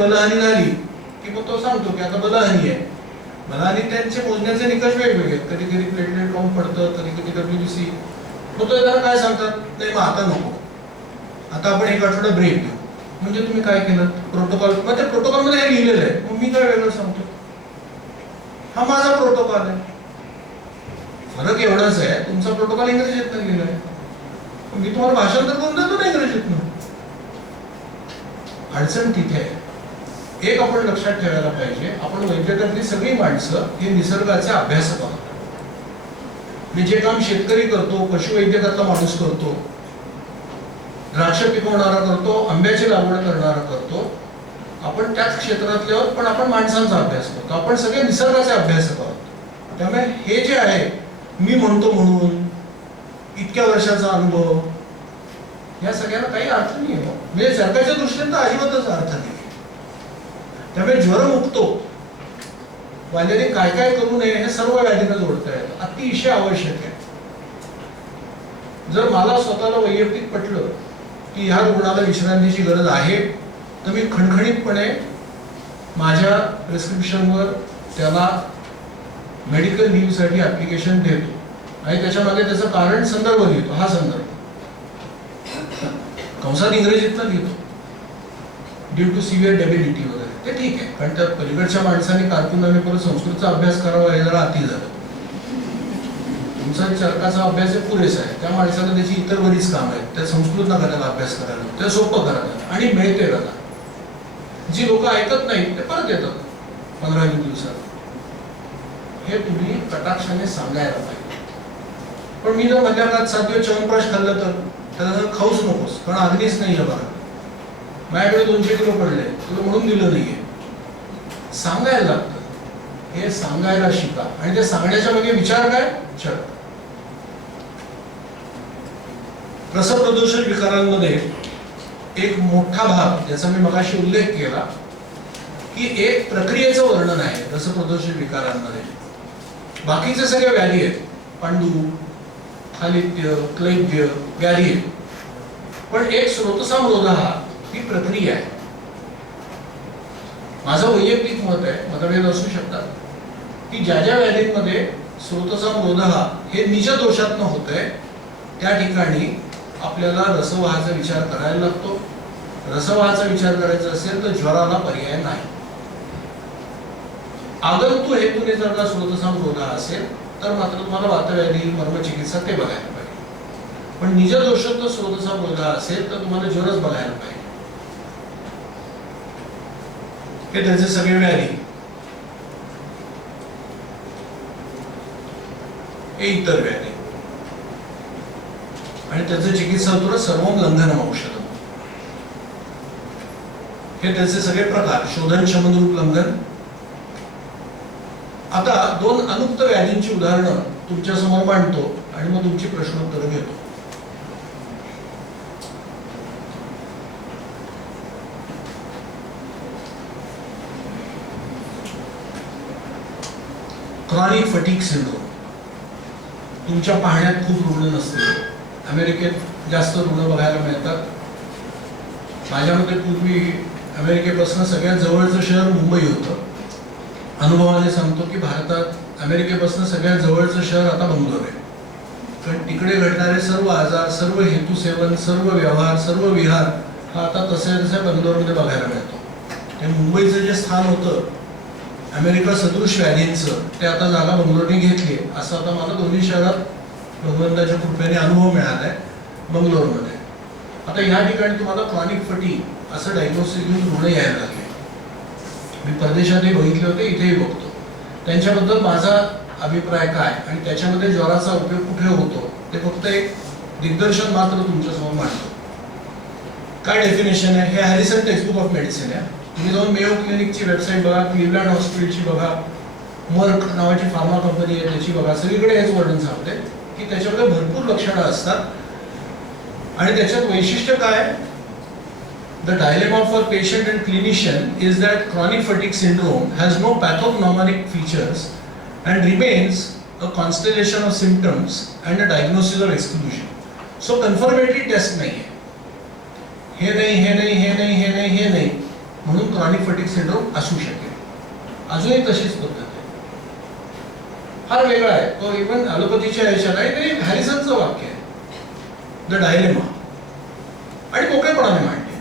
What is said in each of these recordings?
बलहानी झाली की मग तो सांगतो की आता बलहानी आहे. बलहानी त्यांचे मोजण्याचे निकष वेगवेगळे आहेत. कधी कधी प्लेटलेट काउंट पडतं, कधी कधी WBC. मग तो त्याला काय सांगतात, नाही मग आता नको, आता आपण एक आठवडा ब्रेक घेऊ. म्हणजे तुम्ही काय केलं, प्रोटोकॉल, मग त्या प्रोटोकॉलमध्ये हे लिहिलेलं आहे, मग मी काय वेगळं सांगतो. हा माझा प्रोटोकॉल आहे. फरक एवढाच आहे, तुमचा प्रोटोकॉल इंग्रजीतनं लिहिला आहे, मी तुम्हाला भाषांतर करून देतो ना इंग्रजीतनं. अडचण तिथे आहे. एक आपण लक्षात ठेवायला पाहिजे, आपण वैद्यकातली सगळी माणसं हे निसर्गाचे अभ्यासक आहोत. मी जे काम शेतकरी करतो, पशुवैद्यकातला माणूस करतो, द्राक्ष पिकवणारा करतो, आंब्याची लागवड करणारा करतो, आपण त्याच क्षेत्रातले आहोत, पण आपण माणसांचा अभ्यास करतो. आपण सगळे निसर्गाचे अभ्यासक आहोत. त्यामुळे हे जे आहे, मी म्हणतो म्हणून इतक्या वर्षाचा अनुभव, या सगळ्याला काही अर्थ नाही आहे. म्हणजे सरकारच्या दृष्टीने तर अजिबातच अर्थ नाही. त्यामुळे ज्वर मुक्तो वाल्याने काय काय करू नये हे सर्व व्याधींना जोडता येतं, अतिशय आवश्यक आहे. जर मला स्वतःला वैयक्तिक पटलं की ह्या रुग्णाला विश्रांतीची गरज आहे, तर मी खणखणीतपणे माझ्या प्रिस्क्रिप्शनवर त्याला मेडिकल लीव्हसाठी ऍप्लिकेशन देतो आणि त्याच्यामध्ये त्याचं कारण संदर्भ लिहितो. हा संदर्भ कंसात इंग्रजीतनं लिहितो, ड्यू टू सिव्हिअर डेबिलिटी वगैरे, ते ठीक आहे, कारण त्या पलीकडच्या माणसाने कारकुनाने परत संस्कृतचा अभ्यास करावा हे जरा अति झालं. तुमचा चरकाचा अभ्यास पुरेसा आहे, त्या माणसाला त्याची इतर बरीच काम आहेत, त्या संस्कृत नकाराला अभ्यास करायला, ते सोपं करायला आणि मिळते त्याला. जी लोक ऐकत नाहीत ते परत येतात 15-20 दिवसात. हे तुम्ही कटाक्षाने सांगायला पाहिजे. पण मी जर मधल्या काळात 7 दिवस च्यवनप्राश खाल्लं तर त्याला खाऊच नकोस, कारण अग्नीच नाही आहे बघा, माझ्याकडे 200 किलो पडले, तुला म्हणून दिलं नाहीये. सांगायला लागतं, हे सांगायला शिका. आणि ते सांगण्याच्या मागे विचार काय, चढ. रसप्रदूषण विकारांमध्ये एक मोठा भाग, ज्याचा मी मगाशी उल्लेख केला, की एक प्रक्रियेचं वर्णन आहे रसप्रदूषण विकारांमध्ये. बाकीचे सगळे व्याधी आहेत, पांडू, खालित्य, क्लैब्य व्याधी आहेत, पण एक स्रोतसामरोधा ही प्रक्रिया आहे. माझं वैयक्तिक मत आहे, मतभेद असू शकतात, की ज्या ज्या व्याधींमध्ये स्रोतसामरोधा हे निज दोषातनं होत आहे, त्या ठिकाणी आपल्याला रसवाहाचा विचार करायला लागतो. रसवाहाचा विचार करायचा असेल तर ज्वराला पर्याय नाही. आगंतु हेतूने जर का स्रोतसामरोधा असेल तर मात्र तुम्हाला वातव्याधी, मर्मचिकित्सा ते बघायला पाहिजे. पण निज दोषातनं स्रोतसामरोधा असेल तर तुम्हाला ज्वरच बघायला पाहिजे. हे त्याचे सगळे व्याधी, हे इतर व्याधी, आणि त्याचं चिकित्सा होतो सर्वम लंघनम औषधम. हे त्याचे सगळे प्रकार, शोधन, शमनरूप, लंघन. आता 2 अनुक्त व्याधींची उदाहरणं तुमच्या समोर मांडतो आणि मग तुमची प्रश्नोत्तरं घेतो. Chronic fatigue syndrome. तुमच्या पाहण्यात खूप रुग्ण नसतील. अमेरिकेत जास्त रुग्ण बघायला मिळतात. माझ्या मते पूर्वी अमेरिकेपासून सगळ्यात जवळचं शहर मुंबई होतं. अनुभवाने सांगतो की भारतात अमेरिकेपासून सगळ्यात जवळचं शहर आता बंगलोर आहे. कारण तिकडे घडणारे सर्व आजार, सर्व हेतुसेवन, सर्व व्यवहार, सर्व विहार हा आता तसे बंगलोरमध्ये बघायला मिळतो. ते मुंबईचं जे स्थान होतं अमेरिका सदृश व्याधींचं, ते आता जागा बंगलोरने घेतली, असं आता मला दोन्ही शहरात भगवंताच्या कृपेने अनुभव मिळाला आहे. बंगलोरमध्ये आता या ठिकाणी तुम्हाला क्रॉनिक फटीग असं डायग्नोसिस घेऊन रुग्ण यायला लागले. मी परदेशातही बघितले होते, इथेही बघतो. त्यांच्याबद्दल माझा अभिप्राय काय आणि त्याच्यामध्ये ज्वराचा उपयोग कुठे होतो ते फक्त एक दिग्दर्शन मात्र तुमच्यासमोर मांडतो. काय डेफिनेशन आहे, हे हॅरिसन टेक्स्टबुक ऑफ मेडिसिन आहे. तुम्ही जाऊन मेयो क्लिनिकची वेबसाईट बघा, क्लिवलँड हॉस्पिटलची बघा, मर्क नावाची फार्मा कंपनी आहे त्याची बघा, सगळीकडे हेच वर्णन सांगते की त्याच्यामध्ये भरपूर लक्षणं असतात. आणि त्याच्यात वैशिष्ट्य काय, the dilemma for patient and clinician is that chronic fatigue syndrome has no pathognomonic features and remains a constellation of symptoms and a diagnosis of exclusion. So confirmatory test नहीं है, हे नहीं, हे नहीं, हे नहीं, हे नहीं, हे नहीं, म्हणून क्रॉनिक फटीग सिंड्रोम असू शकेल. अजूनही तशीच पद्धत आहे. फार वेगळा आहे तो. इव्हन ॲलोपॅथीच्या ह्याच्यात आहे तरी हॅरिसनचं वाक्य आहे, द डायलेमा, आणि मोकळेपणाने मांडले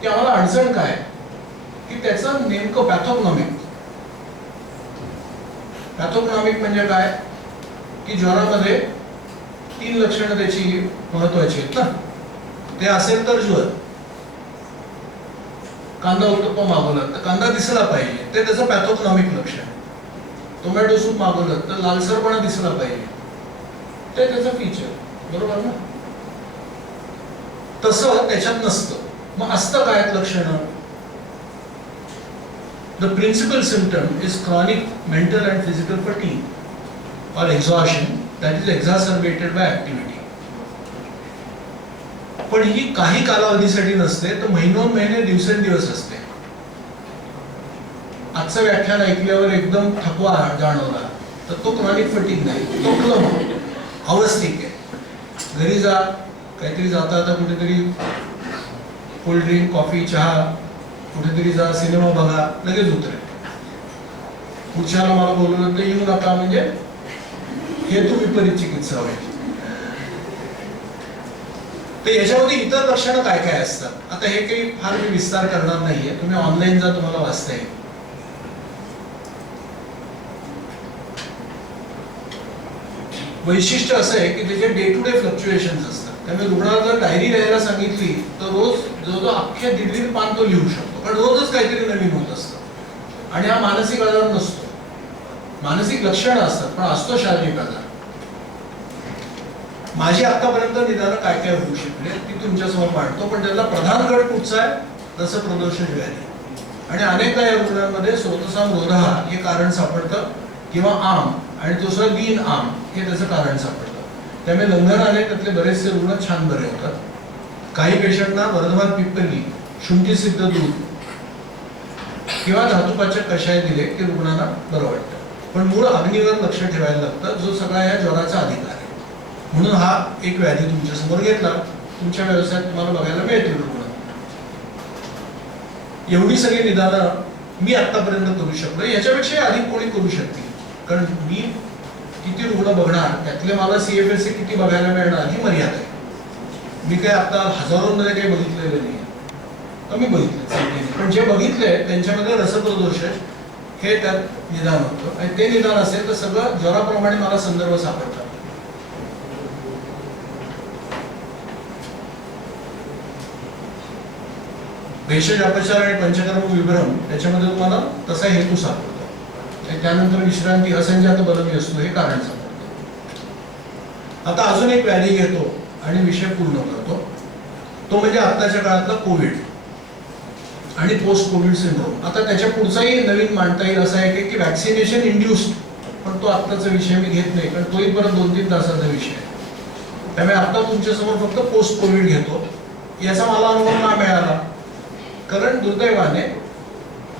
की आम्हाला अडचण काय की त्याचं नेमकं पॅथोग्नॉमिक म्हणजे काय की ज्वरामध्ये 3 लक्षणं त्याची महत्वाची आहेत ना. ते असेल तर ज्वर, कांदा उत्तप्पा मागवला तर कांदा दिसला पाहिजे, ते त्याचं पॅथोग्नॉमिक लक्षण. टोमॅटो सूप मागवलं तर लालसरपणा दिसला पाहिजे, ते त्याचं फीचर. बरोबर ना. तसं त्याच्यात नसतं. मग असतं काय लक्षण? The principal symptom is chronic mental and physical fatigue और exhaustion that is exacerbated by activity. पण ही काही कालावधीसाठी नसते, तर महिने दिवसेंदिवस असते. आजचं व्याख्यान ऐकल्यावर एकदम थकवा जाणवला तर तो क्रॉनिक फटीग नाही, तो क्लम अवस्थिक आहे. घरी जा, काहीतरी जाता आता कुठेतरी कोल्ड ड्रिंक, कॉफी, चहा, कुठेतरी जा, सिनेमा बघा, लगेच उतरेल. पुढच्याला मला बोलवलं तर येऊ नका, म्हणजे हे तू विपरीत चिकित्सा होईल. तर याच्यामध्ये इतर लक्षणं काय काय असतात. आता हे काही फार मी विस्तार करणार नाहीये, तुम्ही ऑनलाईन जा, तुम्हाला वाचता येईल. वैशिष्ट्य असं आहे की त्याचे डे टू डे फ्लक्च्युएशन्स असतात. त्यामुळे रुग्णाला जर डायरी लिहायला सांगितली तर रोज जवळजवळ अख्ख्या 1.5 पान तो लिहू शकतो, कारण रोजच काहीतरी नवीन होत असतं. आणि हा मानसिक आजार नसतो, मानसिक लक्षणं असतात, पण असतो शारीरिक आजार. माझी आतापर्यंत निदान काय काय होऊ शकले ती तुमच्यासमोर मांडतो, पण त्याला प्रधान गट कुठचा आहे? रसप्रदोषज व्याधी. आणि अनेकदा या रुग्णांमध्ये स्रोतसाम रोधहा हे कारण सापडतं, किंवा आम, आणि दुसरं लीन आम हे त्याचं कारण सापडतं. त्यामुळे लंघनाने त्यातले बरेचसे रुग्ण छान बरे होतात. काही पेशंटना वर्धमान पिप्पली, शुंठी सिद्ध दूध किंवा धातुपाचक कषाय दिले की रुग्णांना बरं वाटतं. पण मूळ अग्नीवर लक्ष ठेवायला लागतं, जो सगळा या ज्वराचा अधिकार आहे. म्हणून हा एक व्याधी तुमच्या समोर घेतला. तुमच्या व्यवसायात तुम्हाला बघायला मिळतील रुग्ण. एवढी सगळी निदानं मी आतापर्यंत करू शकलो, याच्यापेक्षा अधिक कोणी करू शकतील. कारण मी किती रुग्ण बघणार, त्यातले मला CFS किती बघायला मिळणार ही मर्यादा आहे. मी काय आता हजारोंमध्ये काही बघितलेलं नाही, कमी बघितलं. पण जे बघितले त्यांच्यामध्ये रसप्रदोषज हे त्यात निदान होतं. आणि ते निदान असेल तर सगळं ज्वराप्रमाणे मला संदर्भ सापडतात. भेषज अपचार आणि पंचकर्म विभ्रम त्याच्यामध्ये तुम्हाला तसा हेतू सापडतो. त्यानंतर विश्रांती, असंजात बलमी असतो हे कारण सापडतं. आता अजून एक व्याधी घेतो आणि विषय पूर्ण करतो. तो म्हणजे आत्ताच्या काळातला कोविड आणि पोस्ट कोविड सिंड्रोम. आता त्याच्या पुढचाही नवीन मांडता येईल असा आहे की वॅक्सिनेशन इंड्युस्ड, पण तो आत्ताचा विषय मी घेत नाही, कारण तोही परत 2-3 तासाचा विषय आहे. त्यामुळे आता तुमच्यासमोर फक्त पोस्ट कोविड घेतो. याचा मला अनुभव ना मिळाला, कारण दुर्दैवाने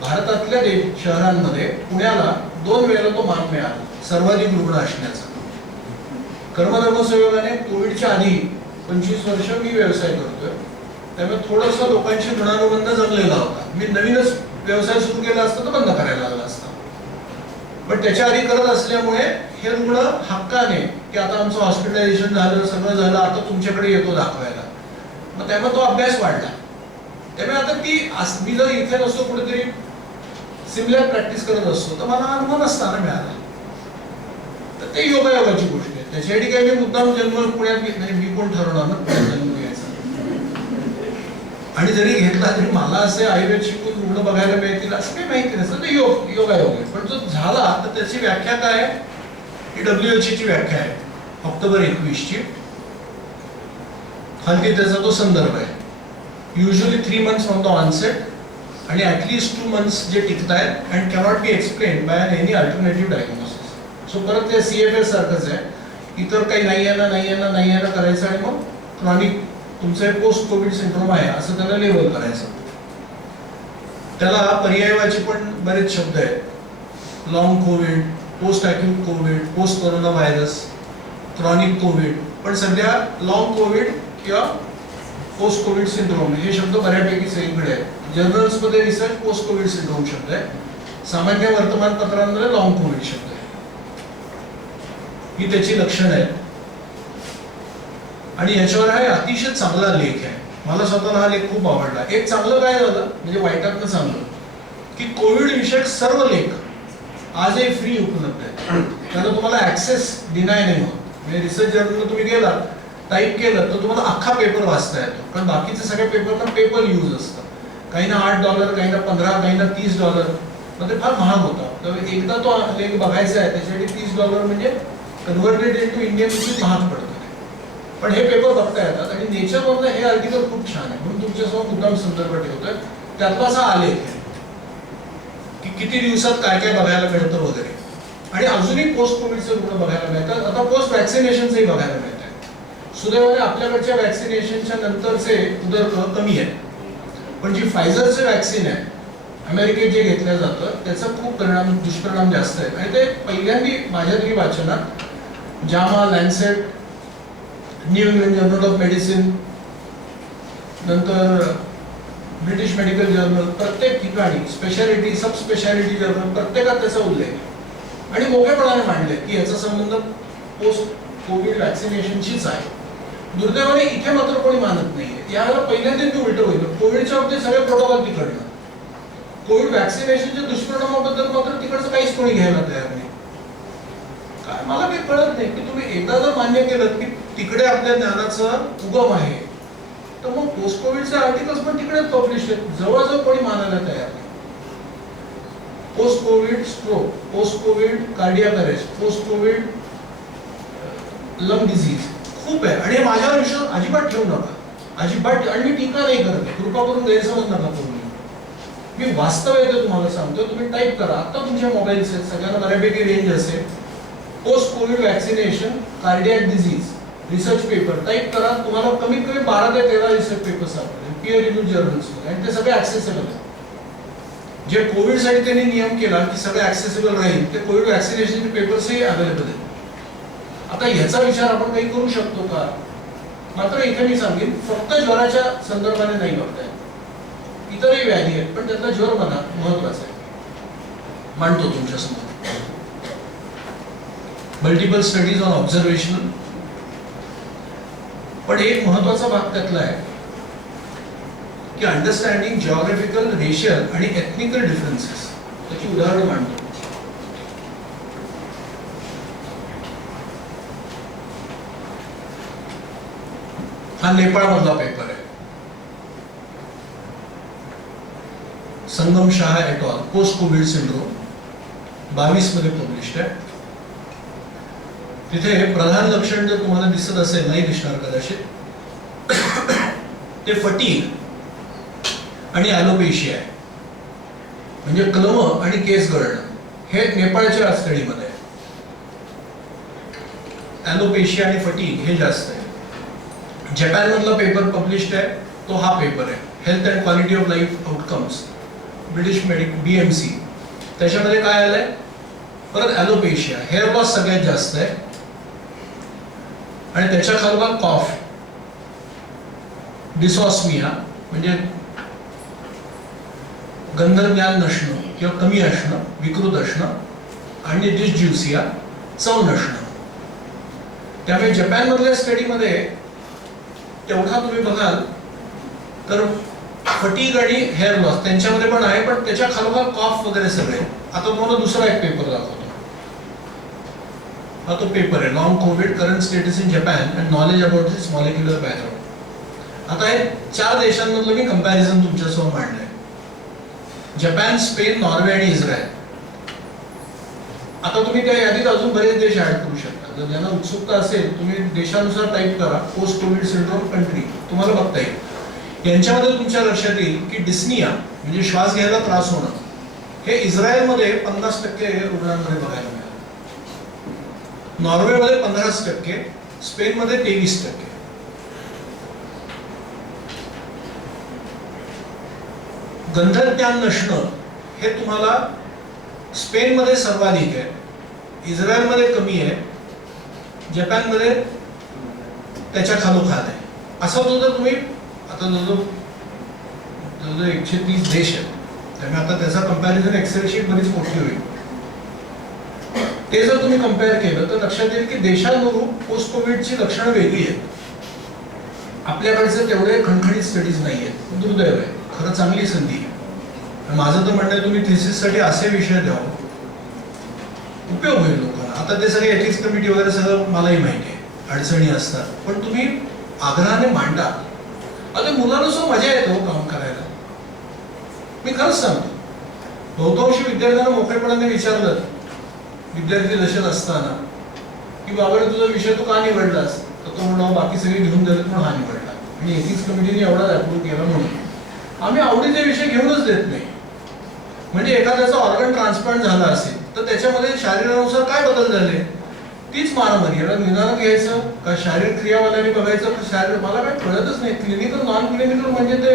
भारतातल्या शहरांमध्ये पुण्याला 2 वेळेला तो मान मिळाला सर्वाधिक रुग्ण असण्याचा. कर्मधर्म संयोगाने कोविडच्या आधी 25 वर्ष मी व्यवसाय करतोय, त्यामुळे थोडंसं लोकांशी ऋणानुबंध जमलेला होता. मी नवीनच व्यवसाय सुरू केला असता तर बंद करायला लागला असता, पण त्याच्या आधी करत असल्यामुळे हे रुग्ण हक्काने की आता आमचं हॉस्पिटलायझेशन झालं, सगळं झालं, आता तुमच्याकडे येतो दाखवायला. मग त्यामुळे तो अभ्यास वाढला. त्यामुळे आता मी जर इथे नसतो, कुठेतरी सिमिलर प्रॅक्टिस करत असतो, तर मला अनुभव नसताना मिळाला. तर ते योगायोगाची गोष्ट आहे. त्याच्यासाठी काही मी मुद्दाम जन्म पुण्यात नाही, मी कोण ठरवणार ना पुण्यात जन्म घ्यायचा. आणि जरी घेतला तरी मला असे आयुर्वेद शिकून रुग्ण बघायला मिळतील असं काही माहिती नसतं. ते योगायोग आहे. पण जो झाला तर त्याची व्याख्या काय आहे? ही WHO ची व्याख्या आहे ऑक्टोबर 21 ची. खाली त्याचा तो संदर्भ आहे. Usually 3 months from the onset आणि at least 2 months जे टिकतायत and cannot be explained by any alternative diagnosis. So परत ते CFS सारखंच आहे. इतर काही नाही आहे ना करायचं आणि मग क्रॉनिक तुमचं पोस्ट कोविड सिंड्रोम आहे असं त्याला लेबल करायचं. त्याला पर्यायवाची पण बरेच शब्द आहेत. Long Covid, post acute Covid, post corona virus, chronic Covid. पण सध्या लॉंग कोविड किंवा पोस्ट कोविड सिंड्रोम हे शब्द बऱ्यापैकी सगळीकडे आहेत. जर्नल्समध्ये रिसर्च पोस्ट कोविड सिंड्रोम शब्द आहे, सामान्य वर्तमानपत्रांमध्ये लॉंग कोविड शब्द आहे. ही त्याची लक्षणं आहेत. आणि याच्यावर हा अतिशय चांगला लेख आहे. मला स्वतःला हा लेख खूप आवडला. एक चांगलं काय झालं म्हणजे वाईटातनं चांगलं की कोविड विषयक सर्व लेख आजही फ्री उपलब्ध आहेत. त्याला तुम्हाला ऍक्सेस डिनाय नाही होत. म्हणजे रिसर्च जर्नल तुम्ही गेला टाईप केलं तर तुम्हाला अख्खा पेपर वाचता येतो. कारण बाकीचे सगळे पेपरला पेपर यूज असतं. काही ना $8, काही ना 15, काही ना $30. मग ते फार महाग होतं. तर एकदा तो लेख बघायचा आहे त्याच्यासाठी $30 म्हणजे कन्व्हर्टेड इनटू इंडियन रुपीज महाग पडतं. पण हे पेपर बघता येतात. आणि नेचरमधलं हे आर्टिकल खूप छान आहे म्हणून तुमच्यासमोर मुद्दाम संदर्भ ठेवतोय. त्यातला असा आलेख आहे की किती दिवसात काय काय बघायला मिळतं वगैरे. आणि अजूनही पोस्ट कोविडचे रुग्ण बघायला मिळतात. आता पोस्ट वॅक्सिनेशनचंही बघायला मिळत आहे. सुदैवाने आपल्याकडच्या वॅक्सिनेशनच्या नंतरचे उदर कमी आहे. पण जी फायझरचे वॅक्सिन आहे अमेरिकेत जे घेतलं जातं त्याचा खूप दुष्परिणाम जास्त आहेत. आणि ते पहिल्यांदा माझ्या तरी वाचनात JAMA, Lancet, New England Journal of Medicine, नंतर ब्रिटिश मेडिकल जर्नल, प्रत्येक ठिकाणी स्पेशालिटी, सब स्पेशालिटी जर्नल प्रत्येकात त्याचा उल्लेख आहे. आणि मोकळेपणाने मांडले की याचा संबंध पोस्ट कोविड वॅक्सिनेशनशीच आहे. दुर्दैवाने इथे मात्र कोणी मानत नाहीये. यावेळेला पहिल्यांदा ते उलट होईल. कोविडच्या बाबतीत सगळे प्रोटोकॉल तिकडनं, कोविड वॅक्सिनेशनच्या दुष्परिणामाबद्दल मात्र तिकडचं काहीच कोणी घ्यायला तयार नाही. काय मला काही कळत नाही की तुम्ही एकदा जर मान्य केलं की तिकडे आपल्या ज्ञानाचा उगम आहे तर मग पोस्ट कोविडचे आर्टिकल्स पण तिकडेच पब्लिश आहेत. जवळजवळ कोणी मानायला तयार नाही. Post Covid stroke, post Covid cardiac arrest, post Covid lung disease खूप आहे. आणि माझ्यावर विश्वास अजिबात ठेवू नका, अजिबात. आणि मी टीका नाही करत, कृपा करून गैरसमज नका करू. मी वास्तव येते तुम्हाला सांगतो. तुम्ही टाईप करा, आता तुमच्या मोबाईल्स आहेत, सगळ्यांना बऱ्यापैकी रेंज असेल. Post Covid vaccination cardiac disease research paper type करा. तुम्हाला कमीत कमी 12 ते 13 रिसर्च पेपर सापडतील पीअर रिव्ह्यू जर्नल्स मध्ये. आणि ते सगळे ऍक्सेसेबल आहेत. जे कोविडसाठी त्यांनी नियम केला की सगळे ऍक्सेसिबल राहील ते कोविड वॅक्सिनेशनचे पेपर्सही अवेलेबल आहेत. आता याचा विचार आपण काही करू शकतो का? मात्र इथे मी सांगेन फक्त ज्वराच्या संदर्भाने नाही बघताय, इतरही व्याधी आहेत. पण त्यातला ज्वर मला महत्वाचा आहे, मांडतो तुमच्यासमोर. Multiple studies on observational. पण एक महत्वाचा भाग त्यातला आहे की अंडरस्टँडिंग जिओग्राफिकल, रेशियल आणि एथनिकल डिफरन्सेस. त्याची उदाहरणं मांडतो. हा नेपाळ मधला पेपर आहे. Sangam Shah et al, post COVID syndrome, 22 मध्ये पब्लिश्ड आहे. तिथे प्रधान लक्षण जर तुम्हाला दिसत असेल, नाही दिसणार कदाचित, ते फटीग आणि ॲलोपेशिया आहे. म्हणजे क्लम आणि केस गळणं हे नेपाळच्या स्टडीमध्ये आहे. ॲलोपेशिया आणि फटीग हे जास्त आहे. जपान मधला पेपर पब्लिश्ड आहे तो हा पेपर आहे, health and quality of life outcomes, British medical BMC. त्याच्यामध्ये काय आलंय? परत ॲलोपेशिया, हेअर लॉस सगळ्यात जास्त आहे. आणि त्याच्या खालोखाल कॉफ, डिसॉस्मिया म्हणजे गंधज्ञान नसणं किंवा कमी असणं, विकृत असणं, आणि डिसज्युसिया, चव नसणं. त्यामुळे जपान मधल्या स्टडीमध्ये तेवढा तुम्ही बघाल तर फटीग आणि हेअर लॉस त्यांच्यामध्ये पण आहे, पण त्याच्या खालोखाल कॉफ वगैरे सगळे. आता तुम्हाला दुसरा एक पेपर दाखवतो. हा तो पेपर आहे, long Covid current status in Japan and knowledge about it's molecular background. आता हे 4 देशांमधलं मी कंपॅरिझन तुमच्यासमोर मांडलंय. जपान, स्पेन, नॉर्वे आणि इस्रायल. आता तुम्ही त्या यादीत अजून बरेच देश ऍड करू शकता. जर ज्यांना उत्सुकता असेल तुम्ही देशानुसार टाईप करा, पोस्ट कोविड सिंड्रोम कंट्री, तुम्हाला बघता येईल. यांच्यामध्ये तुमच्या लक्षात येईल की डिस्निया म्हणजे श्वास घ्यायला त्रास होणं हे इस्रायलमध्ये 50% रुग्णांमध्ये बघायला मिळालं. नॉर्वेमध्ये 15%, स्पेनमध्ये 23%. गंधज्ञान नसणं हे तुम्हाला स्पेनमध्ये सर्वाधिक आहे, इस्रायलमध्ये कमी आहे, जपानमध्ये त्याच्या खालोखाल आहे. असं जर तुम्ही आता जो जवळजवळ 130 देश आहेत. त्यामुळे आता त्याचा कंपॅरिझन एक्सेल शीट बरीच मोठी होईल. ते जर तुम्ही कम्पेअर केलं तर लक्षात येईल की देशानुरूप पोस्ट कोविडची लक्षणं वेगळी आहेत. आपल्याकडचे तेवढे खणखणीत स्टडीज नाही आहेत. दुर्दैव आहे. खरं चांगली संधी आहे. माझं तर म्हणणं आहे तुम्ही थिसिससाठी असे विषय द्यावं, उपयोग होईल लोकांना. आता ते सगळे एथिक्स कमिटी वगैरे सगळं मलाही माहिती आहे, अडचणी असतात, पण तुम्ही आग्रहाने मांडा. आता मुलांना सुद्धा मजा येते हो काम करायला. मी खरंच सांगतो, बहुतांशी विद्यार्थ्यांना मोकळेपणाने विचारलं विद्यार्थी दशेत असताना की बाबा तुझा विषय तू का निवडलास, तर तो म्हणून बाकी सगळे घेऊन दिले म्हणून हा निवडला. आणि एथिक्स कमिटीने एवढा अप्रूव्ह केला म्हणून आम्ही आवडीचे विषय घेऊनच देत नाही. म्हणजे एखाद्याचा ऑर्गन ट्रान्सप्लांट झाला असेल तर त्याच्यामध्ये शरीरानुसार काय बदल झाले तीच मारामारी. याला निदान घ्यायचं का शारीरिक क्रियावालांनी बघायचं का शारीर, मला काही कळतच नाही. क्लिनिकल नॉन क्लिनिकल म्हणजे ते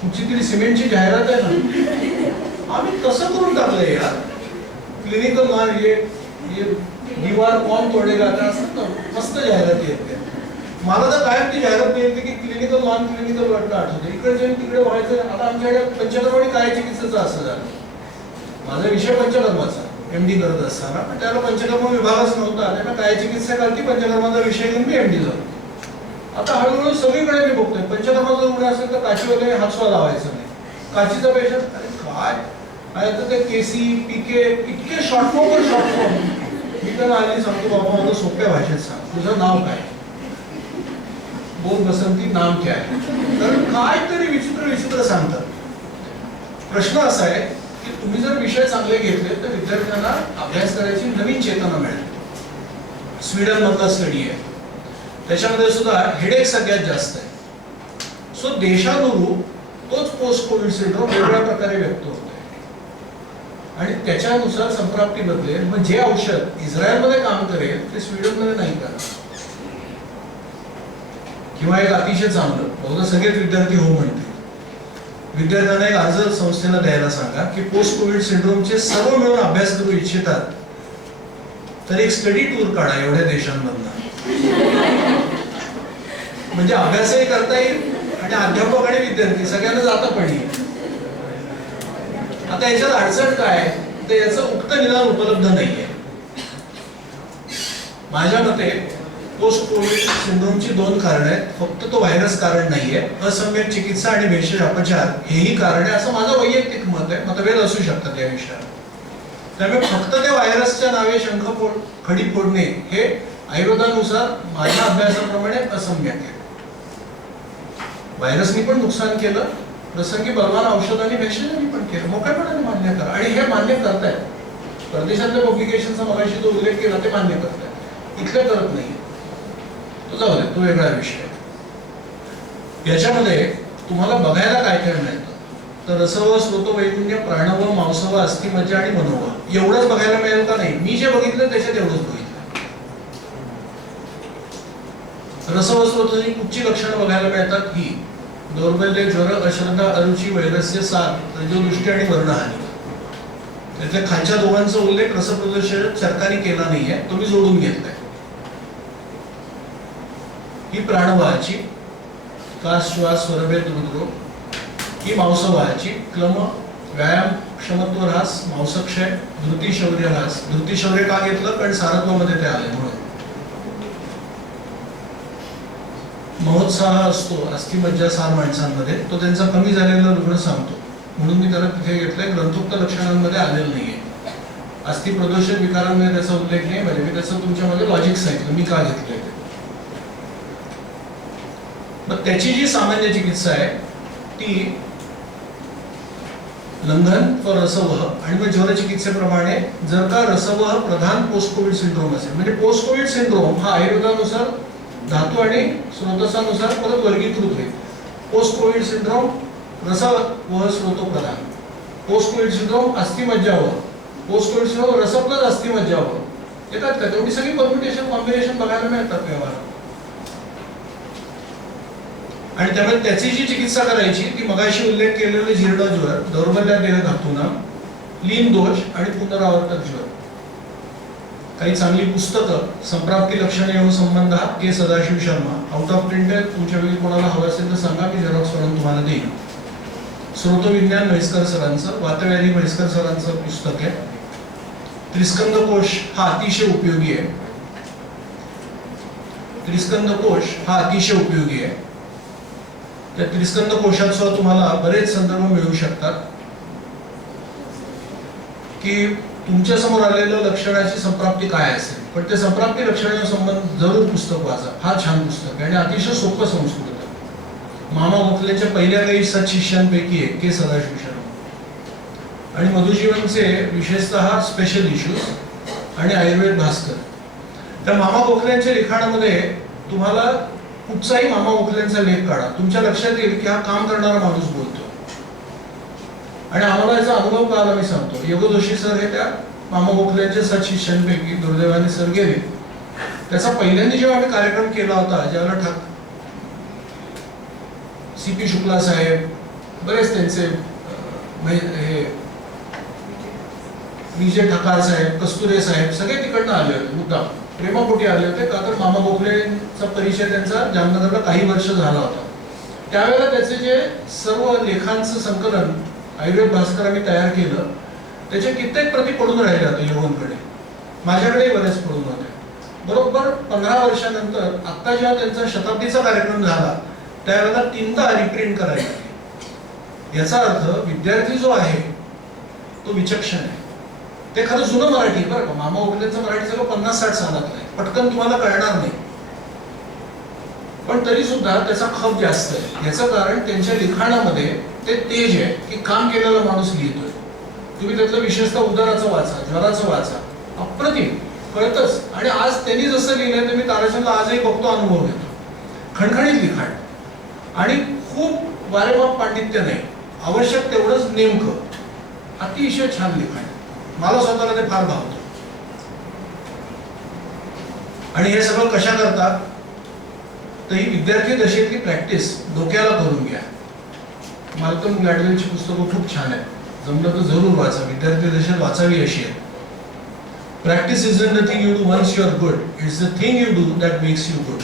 कुठची तरी सिमेंटची जाहिरात आहे ना. आम्ही कसं करून टाकलंय यार. क्लिनिकल नॉन ये दीवार कौन तोडेगा असं ना मस्त जाहिराती आहेत त्या. मला तर कायम ती जाहिरात मिळते की क्लिनिकल नॉन क्लिनिकल वाटलं आठवतं. इकडे जाऊन तिकडे व्हायचं. आता आमच्याकडे पंचकर्म आणि काय चिकित्सेचं असं झालं. माझा विषय पंचकर्माचा MD करत असताना, पण त्याला पंचकर्म विभागच नव्हता. त्याला काय चिकित्सा करती पंचकर्माचा विषय घेऊन मी MD झालो. आता हळूहळू सगळीकडे मी बघतोय पंचकर्माचा रुग्ण असेल तर काचीवाले हात सुद्धा लावायचं नाही. काचीचा पेशंट अरे काय तर ते केसी पीके इतके शॉर्ट फॉर्म. मी तर आधी सांगतो बाबा मला सोप्या भाषेत सांग तुझं नाव काय, बोल बसंती नाम क्या आहे. कारण काय तरी विचित्र सांगतात. प्रश्न असा आहे की तुम्ही जर विषय चांगले घेतले तर विद्यार्थ्यांना अभ्यास करायची नवीन चेतना मिळेल. स्वीडन मधला स्टडी आहे, त्याच्यामध्ये सुद्धा हेडेक सगळ्यात जास्त आहे. सो देशानुरूप तोच पोस्ट कोविड सिंड्रोम वेगळ्या प्रकारे व्यक्त होतो आणि त्याच्यानुसार संप्राप्ती बदलेल. मग जे औषध इस्रायलमध्ये काम करेल ते स्वीडनमध्ये नाही करणार. किंवा एक अतिशय चांगलं बहुधा सगळेच विद्यार्थी हो म्हणतील, विद्यार्थ्यांना एक अर्ज संस्थेला द्यायला सांगा की पोस्ट कोविड सिंड्रोमचे सर्व मिळून अभ्यास करू इच्छितात तर एक स्टडी टूर काढा एवढ्या देशांमधला. म्हणजे अभ्यासही करता येईल आणि अध्यापक आणि विद्यार्थी सगळ्यांना जाता पण येईल. आता याच्यात अडचण काय तर याचं उक्त निदान उपलब्ध नाहीये. माझ्या मते पोस्ट कोविड सिंड्रोमची 2 कारणं आहेत. फक्त तो व्हायरस कारण नाहीये. असम्यक चिकित्सा आणि भेषज अपचार हेही कारण आहे असं माझं वैयक्तिक मत आहे. मतभेद असू शकतात या विषयावर. त्यामुळे फक्त ते व्हायरसच्या नावे खडी फोडणे हे आयुर्वेदानुसार माझ्या अभ्यासाप्रमाणे असम्यक आहे. व्हायरसनी पण नुकसान केलं, प्रसंगी बलवान औषधांनी भेषजांनी पण केलं. मोकळेपणाने मान्य करा आणि हे मान्य करतायत. परदेशातल्या पब्लिकेशनचा मगाशी जो उल्लेख केला ते मान्य करतायत, इथले करत नाही. तो जाऊ दे, तो वेगळा विषय. याच्यामध्ये तुम्हाला बघायला काय काय मिळतं तर रसव, स्रोत, वैगुण्य, प्राणव, मांसव, अस्थिमज्जा आणि मनोव एवढंच बघायला मिळेल का नाही. मी जे बघितलं त्याच्यात एवढंच बघितलं. रसव स्रोताची कुठची लक्षणं बघायला मिळतात ही दौर्बल्य, ज्वर, अश्रद्धा, अरुची, वैरस्य, साथ, रजोदृष्टी आणि वर्णहानी. त्याच्या खालच्या दोघांचा उल्लेख रसप्रदर्शक सरकारने केला नाहीये, तो मी जोडून घेतलाय. ही प्राणवाहाची, कास, श्वास, स्वरभेद, हृदरोग. ही मांसवाहाची, क्लम, व्यायाम, क्षमत्व ह्रास, मांसक्षय, धृतिशौर्य ह्रास. धृतिशौर्य का घेतलं कारण सारत्वामध्ये ते आले म्हणून. महोत्साह असतो अस्थिमज्जा 6 माणसांमध्ये, तो त्यांचा कमी झालेला रुग्ण सांगतो म्हणून मी त्याला तिथे घेतलंय. ग्रंथोक्त लक्षणांमध्ये आलेलं नाहीये. अस्थि प्रदोषक विकारांमध्ये त्याचा उल्लेख नाही. म्हणजे मी त्याचं तुमच्यामध्ये लॉजिक सांगितलं मी का घेतलंय ते. मग त्याची जी सामान्य चिकित्सा आहे ती लंघन व रसवह आणि मग ज्वर चिकित्सेप्रमाणे जर का रसवह प्रधान पोस्ट कोविड सिंड्रोम असेल म्हणजे पोस्ट कोविड सिंड्रोम हा आयुर्वेदानुसार धातू आणि स्रोतसानुसार परत वर्गीकृत होईल. पोस्ट कोविड सिंड्रोम रसवह स्रोत प्रधान, पोस्ट कोविड सिंड्रोम अस्थिमज्जावह, पोस्ट कोविड सिंड्रोम रस प्लस अस्थिमज्जावह येतात का. तेवढी सगळी परम्युटेशन कॉम्बिनेशन बघायला मिळतात व्यवहारात. आणि त्यामुळे त्याची जी चिकित्सा करायची ती मगाशी उल्लेख केलेले जीर्ण ज्वर, दौर्बल्य देह धातूना, लीन दोष आणि पुनरावर्तक ज्वर. काही चांगली पुस्तकं संप्राप्ती लक्षणे व संबंध K Sadashiv Sharma, out of print आहे. तुमच्या वेळी कोणाला हवं असेल तर सांगा, मी झेरॉक्स करून तुम्हाला देईन. स्रोतविज्ञान म्हैसकर सरांचं, वातव्याधी म्हैसकर सरांचं पुस्तक आहे. त्रिस्कंद कोश हा अतिशय उपयोगी आहे. त्रिस्कंद कोश हा अतिशय उपयोगी आहे. त्या त्रिस्कंद कोशात सुद्धा तुम्हाला बरेच संदर्भ मिळू शकतात की तुमच्या समोर आलेलं लक्षणाची संप्राप्ती काय असेल. पण ते संप्राप्ती लक्षणाचा संबंध जरूर पुस्तक वाचा. फार छान पुस्तक आहे आणि अतिशय सोपं संस्कृत आहे. मामा गोखलेच्या पहिल्या काही सत्शिष्यांपैकी एक के सदाशिव शर्मा आणि मधुजीवनचे विशेषतः स्पेशल इश्यूज आणि आयुर्वेद भास्कर. त्या मामा गोखल्यांच्या लिखाणामध्ये तुम्हाला कुठचाही मामा गोखल्यांचा लेख काढा, तुमच्या लक्षात येईल की हा काम करणारा माणूस बोलतो. आणि आम्हाला याचा अनुभव कळाला. मी सांगतो, योगो जोशी सर हे त्या मामा गोखल्यांच्या सत्शिष्यांपैकी दुर्दैवाने सर गेले. त्याचा पहिल्यांदा जेव्हा आम्ही कार्यक्रम केला होता, ज्यावेळेला सी.पी. शुक्ला साहेब, बरेच त्यांचे हे विजय ठाकार साहेब, कस्तुरे साहेब सगळे तिकडनं आले होते. मुद्दाम प्रेमापोटी आले होते का तर मामा गोखलेंचा परिचय त्यांचा जामनगरला काही वर्ष झाला होता. त्यावेळेला त्याचे जे सर्व लेखांचं संकलन आयुर्वेद भास्कर आम्ही तयार केलं. त्याचे कित्येक प्रती पडून राहिले होते योगनकडे, माझ्याकडेही बरेच पडून होते. बरोबर 15 वर्षानंतर आता जेव्हा त्यांचा शताब्दीचा कार्यक्रम झाला त्यावेळेला 3दा रिप्रिंट करायला लागले. याचा अर्थ विद्यार्थी जो आहे तो विचक्षण आहे. ते खरं जुनं मराठी बरं का, मामा गोखलेंचं मराठी सगळं 50-60 सालातलं आहे, पटकन तुम्हाला कळणार नाही. पण तरी सुद्धा त्याचा खप जास्त आहे. याचं कारण त्यांच्या लिखाणामध्ये ते तेज आहे की काम केलेला माणूस लिहितोय. तुम्ही त्यातलं विशेषतः उदराचं वाचा, ज्वराचं वाचा, अप्रतिम कळतच. आणि आज त्यांनी जसं लिहिलंय ते मी ताराचंदला आजही बघतो, अनुभव घेतो. खणखणीत लिखाण आणि खूप वारेमाप पांडित्य नाही, आवश्यक तेवढंच नेमकं, अतिशय छान लिखाण. मला स्वतःला ते फार भावतं. आणि हे सगळं कशा करतात तर ही विद्यार्थी दशेतली प्रॅक्टिस डोक्याला करून घ्या. माल्कम ग्लॅडवेलची पुस्तकं खूप छान आहेत, जमलं तर जरूर वाचा. विद्यार्थी दशेत वाचावी अशी आहे. Practice is nothing you do once you are good, it's the thing you do that makes you good.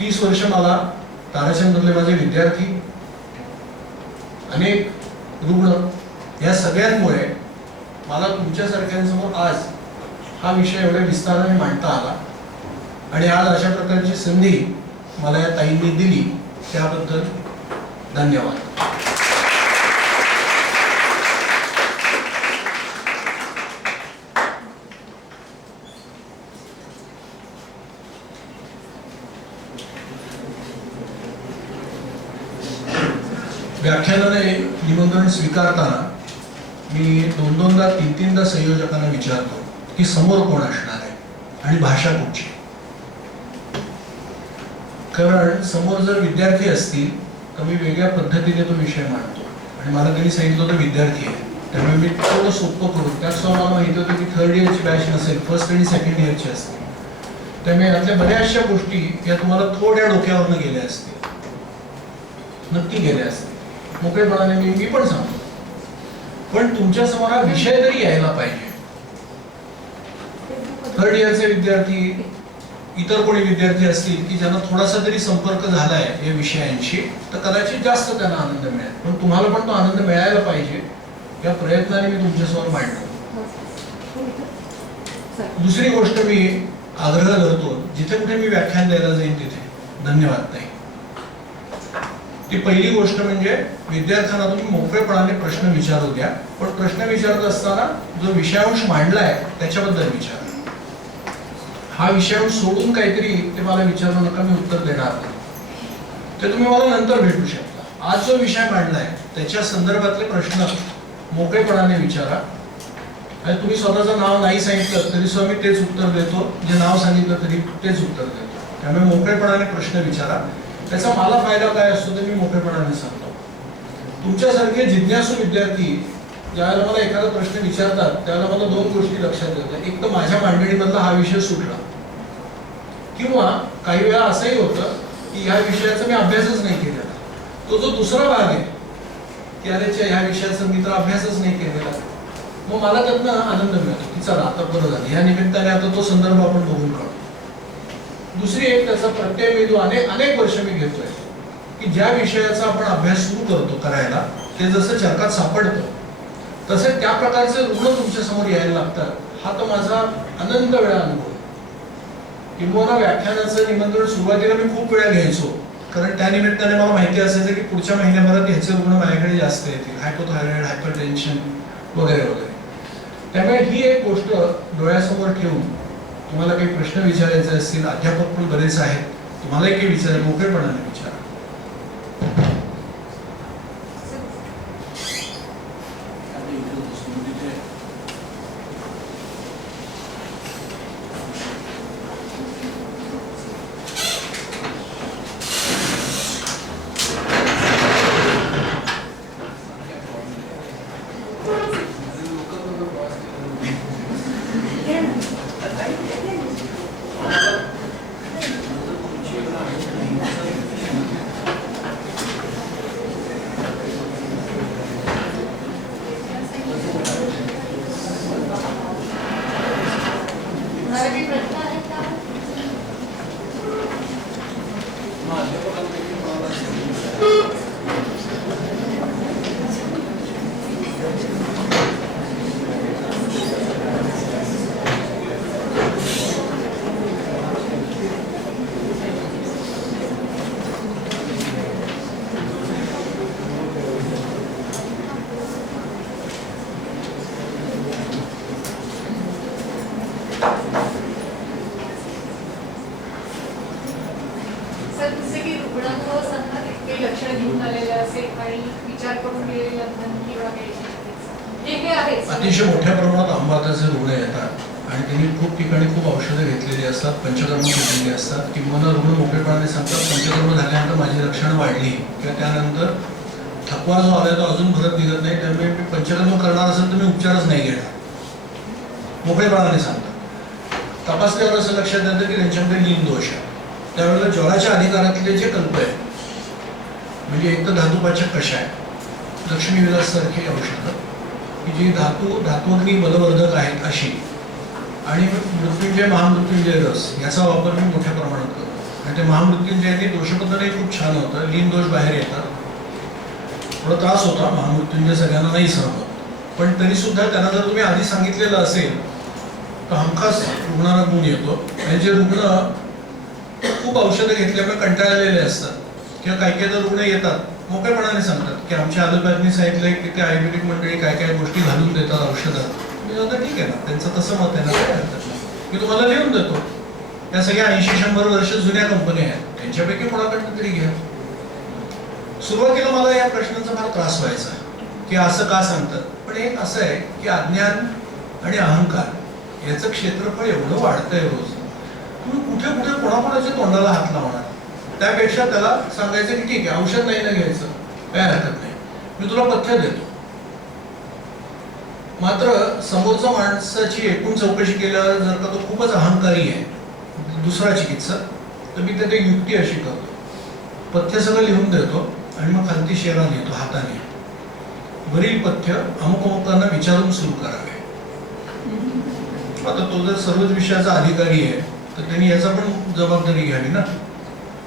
30 वर्ष मला ताराचंदमधले माझे विद्यार्थी, अनेक रुग्ण, या सगळ्यांमुळे मला तुमच्यासारख्यांसमोर आज हा विषय एवढ्या विस्ताराने मांडता आला. आणि आज अशा प्रकारची संधी मला या ताईंनी दिली त्याबद्दल धन्यवाद. व्याख्यानाने निमंत्रण स्वीकारताना मी 2-2दा 3-3दा संयोजकांना विचारतो की समोर कोण असणार आहे आणि भाषा कुठची. कारण समोर जर विद्यार्थी असतील तर मी वेगळ्या पद्धतीने तो विषय मांडतो. आणि मला त्यांनी सांगितलं होतं विद्यार्थी आहे, त्यामुळे मी थोडं सोपं करून, त्याचसोबत मला माहिती होतं की 3rd इयरची बॅच नसेल, 1st आणि 2nd इयरची असते. त्यामुळे यातल्या बऱ्याचशा गोष्टी या तुम्हाला थोड्या डोक्यावरनं गेल्या असतील, नक्की गेल्या असतील. मोकळेपणाने मी पण सांगतो. पण तुमच्या समोर हा विषय तरी यायला पाहिजे. 3rd इयरचे विद्यार्थी, इतर कोणी विद्यार्थी असतील की ज्यांना थोडासा तरी संपर्क झालाय या विषयांशी, तर कदाचित जास्त त्यांना आनंद मिळेल. पण तुम्हाला पण तो आनंद मिळायला पाहिजे या प्रयत्नाने मी तुमच्यासमोर मांडतो. दुसरी गोष्ट मी आग्रह करतो, जिथे कुठे मी व्याख्यान द्यायला जाईन तिथे धन्यवाद ताई. ती पहिली गोष्ट म्हणजे विद्यार्थ्यांना तुम्ही मोकळेपणाने प्रश्न विचारू द्या. पण प्रश्न विचारत असताना जो विषयांश मांडलाय त्याच्याबद्दल विचारा. हा विषयांश सोडून काहीतरी ते मला विचारू नका, मी उत्तर देणार नाही. ते तुम्ही मला नंतर भेटू शकता. आज जो विषय मांडलाय त्याच्या संदर्भातले प्रश्न मोकळेपणाने विचारा. आणि तुम्ही स्वतःचं नाव नाही सांगितलं तरी सुद्धा मी तेच उत्तर देतो, जे नाव सांगितलं तरी तेच उत्तर देतो. त्यामुळे मोकळेपणाने प्रश्न विचारा. त्याचा मला फायदा काय असतो ते मी मोकळेपणाने सांगतो. तुमच्यासारखे जिज्ञासू विद्यार्थी ज्यावेळेला मला एखादा प्रश्न विचारतात त्यावेळेला मला 2 गोष्टी लक्षात येतात. एक तर माझ्या मांडणीमधला हा विषय सुटला, किंवा काही वेळा असंही होतं की ह्या विषयाचा मी अभ्यासच नाही केलेला. तो जो दुसरा भाग आहे की अरे ह्या विषयाचा मी तर अभ्यासच नाही केलेला, मग मला त्यातनं आनंद मिळतो की चला आता बरं झालं, ह्या निमित्ताने आता तो संदर्भ आपण बघून काढू. दुसरी एक त्याचा प्रत्यय मी जो अनेक वर्ष मी घेतोय की ज्या विषयाचा आपण अभ्यास सुरू करतो करायला ते जसं चरकात सापडतं तसे त्या प्रकारचे रुग्ण तुमच्या समोर यायला लागतात. हा तर माझा अनंत वेळा अनुभव. किंवा व्याख्यानाचं निमंत्रण सुरुवातीला मी खूप वेळा घ्यायचो, कारण त्या निमित्ताने मला माहिती असायचं की पुढच्या महिन्याभरात ह्याचे रुग्ण माझ्याकडे जास्त येतील, हायपोथायरॉइड, हायपरटेन्शन वगैरे वगैरे. त्यामुळे ही एक गोष्ट डोळ्यासमोर ठेवून तुम्हाला काही प्रश्न विचारायचे असतील, अध्यापक पण बरेच आहेत, तुम्हालाही काही विचार मोकळेपणाने विचारा. अतिशय मोठ्या प्रमाणात आंबाताचे रुग्ण येतात आणि त्यांनी खूप ठिकाणी खूप औषधं घेतलेली असतात, पंचकर्म केलेली असतात, किंवा रुग्ण मोकळेपणाने सांगतात पंचकर्म झाल्यानंतर माझी लक्षणं वाढली किंवा त्यानंतर थकवा जो आला तो अजून भरत निघत नाही, त्यामुळे मी पंचकर्म करणार असेल तर मी उपचारच नाही घेणार, मोकळेपणाने सांगतात. तपासल्यावर असं लक्षात येतं की त्यांच्यामध्ये लीन दोष आहे. त्यावेळेला ज्वराच्या अधिकारातले जे कल्प आहे, म्हणजे एक तर धातुपाचक कषाय, लक्ष्मी विलास सारखी औषधं की जी धातुअग्नी बलवर्धक आहेत अशी, आणि मृत्युंजय महामृत्युंजय रस याचा वापर मी मोठ्या प्रमाणात करतो. आणि ते महामृत्युंजयाने दोषपद्धती खूप छान होतं, लीन दोष बाहेर येतात. थोडा त्रास होता, महामृत्युंजय सगळ्यांना नाही सहन होत, पण तरी सुद्धा त्यांना जर तुम्ही आधी सांगितलेलं असेल तर हमखास रुग्णाला गुण येतो. आणि जे रुग्ण खूप औषधं घेतल्यामुळे कंटाळलेले असतात किंवा काही काही जर रुग्ण येतात मोकळेपणाने सांगतात की आमच्या आजोबांनी सांगितलंय की ते आयुर्वेदिक मंडळी काय काय गोष्टी घालून देतात औषधात, मी आता ठीक आहे ना, त्यांचं तसं मत आहे ना, काय हरकत नाही, मी तुम्हाला लिहून देतो. त्या सगळ्या 80-100 वर्ष जुन्या कंपन्या आहेत, त्यांच्यापैकी कोणाकडनं तरी घ्या. सुरुवातीला मला या प्रश्नांचा फार त्रास व्हायचा की असं का सांगतात, पण एक असं आहे की अज्ञान आणि अहंकार याचं क्षेत्रफळ एवढं वाढतंय रोज, तुम्ही कुठे कुठे कोणाकोणाच्या तोंडाला हात लावणार. त्यापेक्षा त्याला सांगायचं की ठीक आहे, औषध नाही ना घ्यायचं, काय हरकत नाही, मी तुला पथ्य देतो. मात्र समोरच्या माणसाची एकूण चौकशी केल्यावर जर का तो खूपच अहंकारी आहे, दुसरा चिकित्सक, तर मी त्याची युक्ती अशी करतो, पथ्य सगळं लिहून देतो आणि मग खालती शेरा लिहितो हाताने, वरील पथ्य अमुक अमुकांना विचारून सुरू करावे. आता तो जर सर्वच विषयाचा अधिकारी आहे तर त्यांनी याचा पण जबाबदारी घ्यावी ना.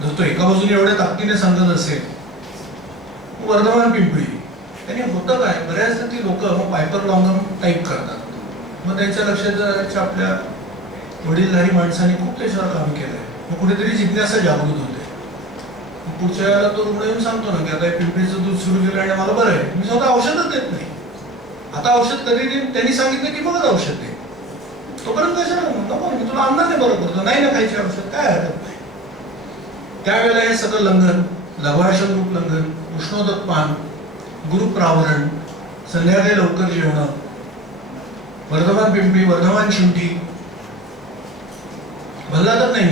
जर तो एका बाजूने एवढ्या ताकदीने सांगत असेल, वर्धमान पिंपळी, त्यांनी होतं काय, बऱ्याचदा ती लोक मग पायपर लॉंगम टाईप करतात. मग त्यांच्या लक्षात आपल्या वडीलधारी माणसांनी खूप त्याच्यावर काम केलंय, मग कुठेतरी जिज्ञासा जागृत होते. पुढच्या वेळेला तो रुग्ण येऊन सांगतो ना की आता पिंपळीचं दूध सुरू केलं आणि मला बरं आहे, मी स्वतः औषधच देत नाही. आता औषध कधी देईन, त्यांनी सांगितलं की मगच औषध दे, तोपर्यंत कशाला नको, मी तुला अन्नाने बरं करतो, नाही ना खायचे औषध, काय हरकत नाही. त्यावेळेला हे सगळं लंघन, लघुआहार रूप लंघन, उष्णोदक पान, गुरुप्रावरण, संध्याकाळी लवकर जेवणं, वर्धमान पिंपळी, वर्धमान शुंठी, भल्ला तर नाही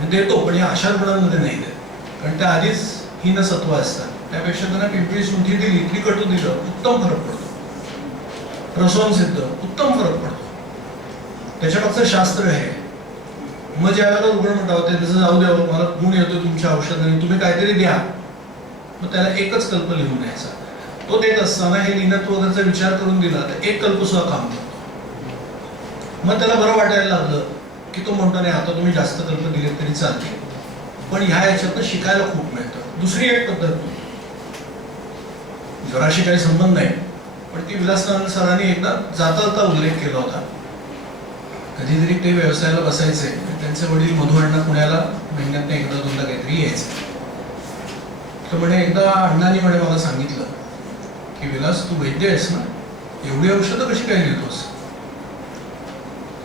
मी देतो, पण या अशा रुग्णांमध्ये नाही देत, कारण त्या आधीच हीनसत्व असतात. त्यापेक्षा त्यांना पिंपळी शुंठी दिली, त्रिकटू दिलं, उत्तम फरक पडतो. रसोन सिद्ध, उत्तम फरक पडतो. त्याच्यामागचं शास्त्र आहे. मग ज्यावेळेला रुग्ण म्हणतात त्याचं जाऊ द्यावं, मला गुण येतो तुमच्या औषधाने, तुम्ही काहीतरी द्या, मग त्याला एकच कल्प लिहून द्यायचा. तो देत असताना हे लिनत्व वगैरेचा विचार करून दिला तर एक कल्प सुद्धा काम करतो. मग त्याला बरं वाटायला लागलं की तो म्हणतो नाही आता तुम्ही जास्त कल्प दिले तरी चालते, पण ह्या याच्यातनं शिकायला खूप मिळतं. दुसरी एक पद्धत ज्वराशी काही संबंध नाही, पण ती विलासराव सरांनी एकदा जाता उल्लेख केला होता. कधीतरी ते व्यवसायाला बसायचे, त्यांचे वडील मधु अण्णा पुण्याला महिन्यात एकदा दोनदा काहीतरी यायचे. तर म्हणे एकदा अण्णांनी म्हणे मला सांगितलं की विलास तू वैद्य आहेस ना, एवढी औषधं कशी काय घेतोस?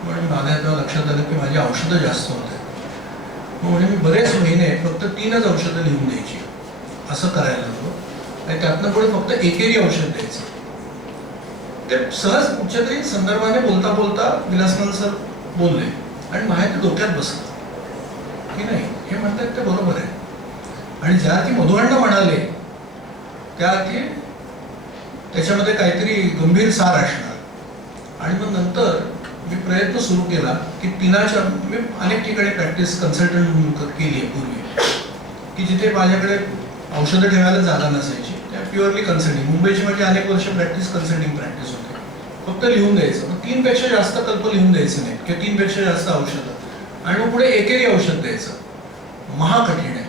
म्हणजे माझ्या तेव्हा लक्षात आलं की माझी औषधं जास्त होते. मग म्हणजे मी बरेच महिने फक्त 3च औषधं लिहून द्यायची, असं करायला लागलो. आणि त्यातनं पुढे फक्त एकेरी औषध द्यायचं. ते सहज कुठच्या तरी संदर्भाने बोलता बोलता विलासराव सर बोलले आणि माझ्या ते डोक्यात बसलं की नाही, हे म्हणतात ते बरोबर आहे. आणि ज्या अर्थी मधु अण्णा म्हणाले त्या अर्थी त्याच्यामध्ये काहीतरी गंभीर सार असणार. आणि मग नंतर मी प्रयत्न सुरू केला की तिनाच्या, मी अनेक ठिकाणी प्रॅक्टिस कन्सल्टंट म्हणून केली आहे पूर्वी, की जिथे माझ्याकडे औषधं ठेवायला जागा नसायची, त्या प्युअरली कन्सल्टिंग. मुंबईची माझी अनेक वर्ष प्रॅक्टिस कन्सल्टिंग प्रॅक्टिस होती. फक्त लिहून द्यायचं, मग 3 पेक्षा जास्त कल्प लिहून द्यायचं नाही किंवा 3 पेक्षा जास्त औषधं, आणि मग पुढे एकेरी औषध द्यायचं. महाकठीण आहे.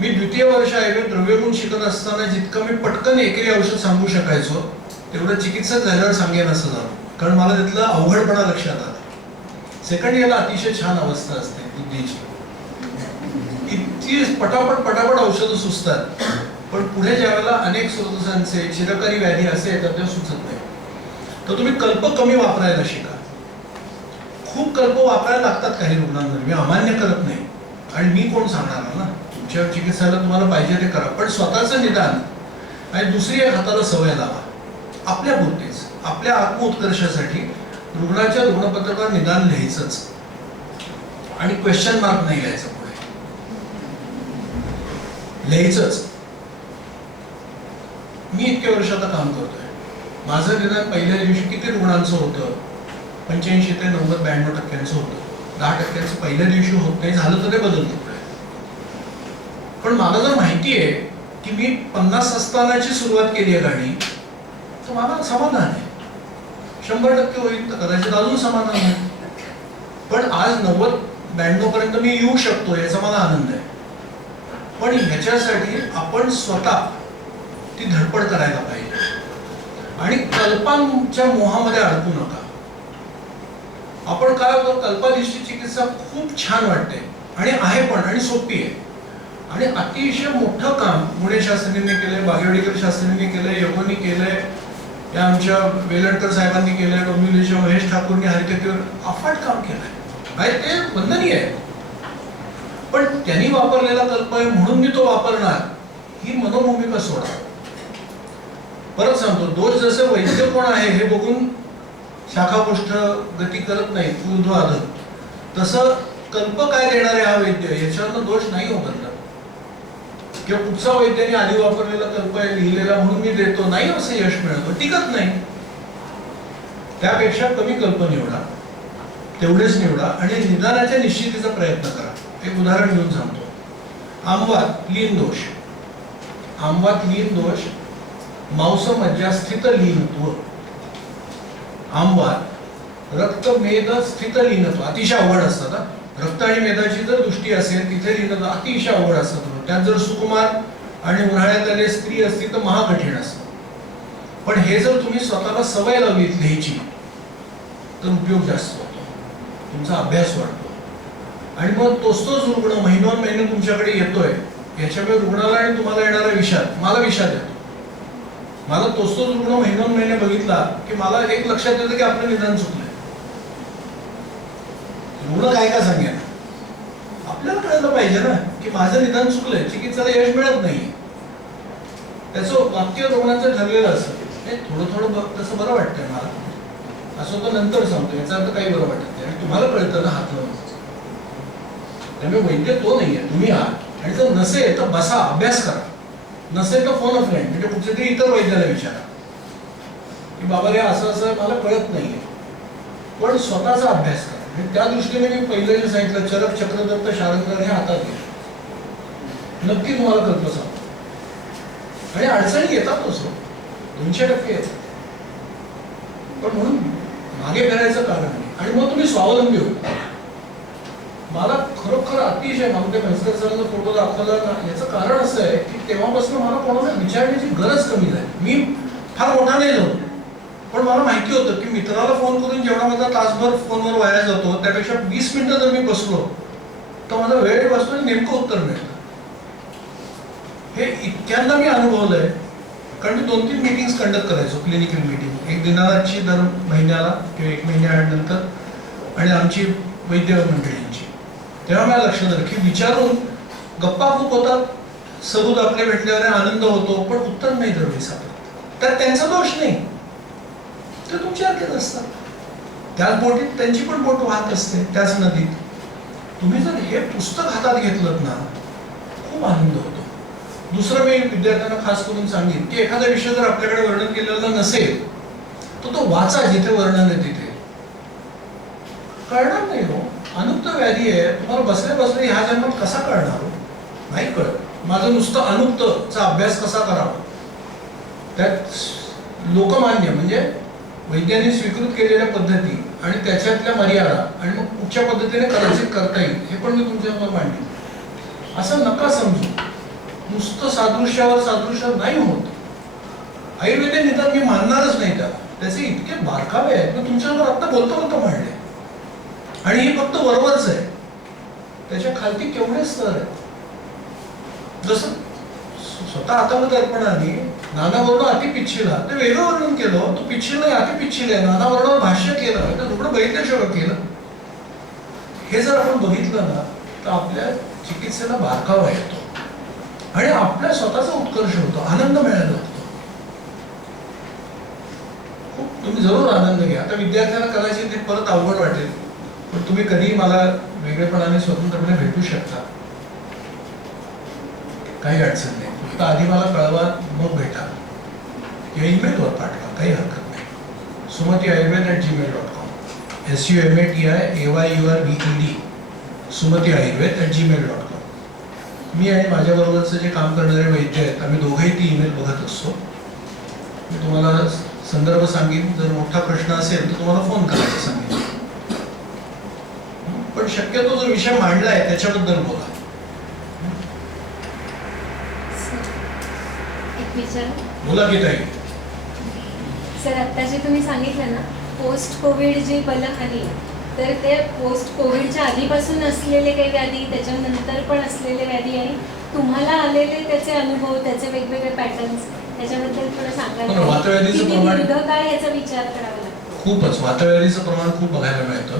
मी द्वितीय वर्ष आयुर्वेद द्रव्यगुण शिकत असताना जितकं मी पटकन एकेरी औषध सांगू शकायचो तेवढं चिकित्सक झाल्यावर सांगेन असं झालं, कारण मला त्यातलं अवघडपणा लक्षात आला. सेकंड इयरला अतिशय छान अवस्था असते बुद्धीची, इतकी पटापट औषधं सुचतात, पण पुढे ज्यावेळेला अनेक स्रोतसांचे चिरकारी व्याधी असे येतात तेव्हा सुचत नाही. तर तुम्ही कल्प कमी वापरायला शिका. खूप कल्प वापरायला लागतात काही रुग्णांवर, मी अमान्य करत नाही, आणि मी कोण सांगणार ना, तुमच्या चिकित्साला तुम्हाला पाहिजे ते करा, पण स्वतःचं निदान आणि दुसरी एक हाताला सवय लावा. आपल्या पुरतीच, आपल्या आत्मोत्कर्षासाठी रुग्णाच्या रुग्णपत्रकावर निदान लिहायचंच, आणि क्वेश्चन मार्क नाही लिहायचं, पुढे लिहायचंच. मी इतक्या वर्ष आता काम करतोय, माझं निदान पहिल्या दिवशी किती रुग्णांचं होतं? 85 ते 90, 92% होतं. 10% पहिल्या दिवशी होत नाही, झालं तर ते बदलतं पुढे. पण मला जर माहिती आहे की मी 50 असतानाची सुरुवात केली आहे गाडी, तर मला समाधान आहे. 100% होईल तर कदाचित अजून समाधान आहे, पण आज 90-92 पर्यंत मी येऊ शकतो याचा मला आनंद आहे. पण ह्याच्यासाठी आपण स्वतः ती धडपड करायला पाहिजे, आणि कल्पांच्या मोहामध्ये अडकू नका. आपण काय होतं, कल्पाधिष्ठित चिकित्सा खूप छान वाटते आणि आहे पण, आणि सोपी आहे, आणि अतिशय मोठं काम गुणे शास्त्रींनी केलंय, बागेवाडीकर शास्त्रींनी केलंय, योगोनी केलंय, या आमच्या वेलणकर साहेबांनी केलंय, डोंबिवलीच्या महेश ठाकूरनी हरिकेतीवर अफाट काम केलंय. ते वंदनीय आहे, पण त्यांनी वापरलेला कल्प आहे म्हणून मी तो वापरणार, ही मनोभूमिका सोडा. परत सांगतो, दोष जसे वैद्य कोण आहे हे बघून शाखापुष्ठ गती करत नाही ऊर्ध्वाध, तसं कल्प काय देणार आहे हा वैद्य याच्यावरनं दोष नाही होत. किंवा कुठचा वैद्याने आधी वापरलेला कल्प आहे लिहिलेला म्हणून मी देतो नाही, असं यश मिळतं, टिकत नाही. त्यापेक्षा कमी कल्प निवडा, तेवढेच निवडा, आणि निदानाच्या निश्चितीचा प्रयत्न करा. एक उदाहरण घेऊन सांगतो. आमवात लीन दोष, आमवात लीन दोष, मांस मज्जास्थित लीनत्व. आमवात रक्त मेद स्थित लीनत्व अतिशय अवघड असतात. रक्त आणि मेदाची जर दृष्टी असेल तिथे लीनत्व अतिशय अवघड असतात. त्यात जर सुकुमार आणि उन्हाळ्यात आले स्त्री असती तर महाकठीण असतं. पण हे जर तुम्ही स्वतःला सवय लावली लिहायची तर उपयोग जास्त होतो, तुमचा अभ्यास वाढतो, आणि मग तोच रुग्ण महिनोन महिने तुमच्याकडे येतोय, याच्यामुळे रुग्णाला आणि तुम्हाला येणारा विषाद मला विषाद येतो. मला तोच रुग्ण महिनोन महिने बघितला की मला एक लक्षात येतं की आपलं निदान चुकलंय. रुग्ण काय का सांगेल, आपल्याला कळलं पाहिजे ना की माझं निदान चुकलंय, चिकित्साला यश मिळत नाही. त्याचं वाक्य रुग्णाचं ठरलेलं असतं, थोडं थोडं बघ तसं बरं वाटतंय मला, असं तो नंतर सांगतो, याचा अर्थ काही बरं वाटत नाही, आणि तुम्हाला कळतं ना हात लावून. त्यामुळे वैद्य तो नाहीये, तुम्ही आहात. आणि जर नसेल तर बसा, अभ्यास करा. नसेल तर फोन ऑफ फ्रेंड म्हणजे कुठच्या तरी इतर वैद्याला विचारा की बाबा रे असं असं मला कळत नाहीये, पण स्वतःचा अभ्यास करा. आणि त्या दृष्टीने मी पहिलं जे सांगितलं, चरक चक्रदत्त शारंगकर हे हातात घ्या, नक्की तुम्हाला कल्प सांगतो. आणि अडचणी येतातच, 200% येतात, पण म्हणून मागे फिरायचं कारण नाही. आणि मग तुम्ही स्वावलंबी होता. मला खरोखर अतिशय मला ते म्हैसकर सरांचा फोटो दाखवला ना, याचं कारण असं आहे की तेव्हापासून मला कोणाला विचारण्याची गरज कमी झाली. मी फार मोठा नाही झालो, पण मला माहिती होतं की मित्राला फोन करून जेवढा माझा तासभर फोनवर वाया जातो त्यापेक्षा 20 मिनिटं जर मी बसलो तर माझा वेळ बसतो आणि नेमकं उत्तर मिळतं. हे इतक्यांदा मी अनुभवलंय, कारण मी 2-3 मीटिंग्स कंडक्ट करायचो, क्लिनिकल मीटिंग, एक दिनाची दर महिन्याला किंवा 1 महिन्यानंतर आणि आमची वैद्य मंडळींची. तेव्हा मला लक्षात आलं की विचारून गप्पा खूप होतात, सबूत आपले भेटल्यावर आनंद होतो, पण उत्तर नाही दरवेळी सापडत. त्यात त्यांचा दोष नाही, ते तुमच्यासारखेच असतात. त्याच बोटीत त्यांची पण बोट वाहत असते, त्याच नदीत. तुम्ही जर हे पुस्तक हातात घेतलं ना, खूप आनंद होतो. दुसरं मी विद्यार्थ्यांना खास करून सांगेन की एखादा विषय जर आपल्याकडे वर्णन केलेला नसेल तर तो वाचा, जिथे वर्णन आहे तिथे. कळणार नाही हो, अनुक्त व्याधी आहे, तुम्हाला बसल्या बसल्या ह्या जन्मात कसा कळणार हो? नाही कळत. माझं नुसतं अनुक्तचा अभ्यास कसा करावा, त्यात लोकमान्य म्हणजे वैद्यांनी स्वीकृत केलेल्या पद्धती आणि त्याच्यातल्या मर्यादा आणि मग कुठच्या पद्धतीने कदाचित करता येईल हे पण मी तुमच्यासमोर मांडले. असं नका समजू, नुसतं सादृश्यावर सादृश्य नाही होत. आयुर्वेद निदान मी मानणारच नाही त्याला, त्याचे इतके बारकावे आहेत मी तुमच्यावर आता बोलता बोलता मांडले. आणि ही फक्त वरवरच आहे, त्याच्या खालती केवढे स्तर आहेत. जसं स्वतः हाताला दर्पणाने नानावर्ण अति पिच्छिला ते वेगळं वर्णन केलं, तो पिच्छिल नाही अति पिच्छिल आहे, नानावर्णावर भाष्य केलं, तर रुग्ण बघितल्याशिवाय केलं. हे जर आपण बघितलं ना तर आपल्या चिकित्सेला बारकावा येतो आणि आपल्या स्वतःचा उत्कर्ष होतो, आनंद मिळायला लागतो. खूप तुम्ही जरूर आनंद घ्या. आता विद्यार्थ्यांना कदाचित ते परत अवघड वाटेल, पण तुम्ही कधीही मला वेगळेपणाने स्वतंत्रपणे भेटू शकता, काही अडचण नाही. फक्त आधी मला कळवा, मग भेटा किंवा ईमेलवर पाठवा, काही हरकत नाही. sumatiayurved@gmail.com SUMATIAYURVED sumatiayurved@gmail.com. मी आणि माझ्याबरोबरचं जे काम करणारे वैद्य आहेत आम्ही दोघेही ती ईमेल बघत असतो. मी तुम्हाला संदर्भ सांगेन, जर मोठा प्रश्न असेल तर तुम्हाला फोन करायला सांगेन. पण शक्यतो जो विषय मांडला आहे त्याच्याबद्दल बोला. बोला की ताई. सर, आता जे तुम्ही सांगितलं ना, पोस्ट कोविड जी बलं आली, तर ते पोस्ट कोविडच्या आधीपासून असलेले काही व्याधी, त्याच्यानंतर पण असलेले व्याधी आणि तुम्हाला आलेले त्याचे अनुभव, त्याचे वेगवेगळे पॅटर्न्स, त्याच्याबद्दल थोडं सांगायला. वातव्याधीचं प्रमाण दीर्घकाळ याचा विचार करावा लागतो. खूपच वातव्याधीचं प्रमाण खूप बघायला मिळतं.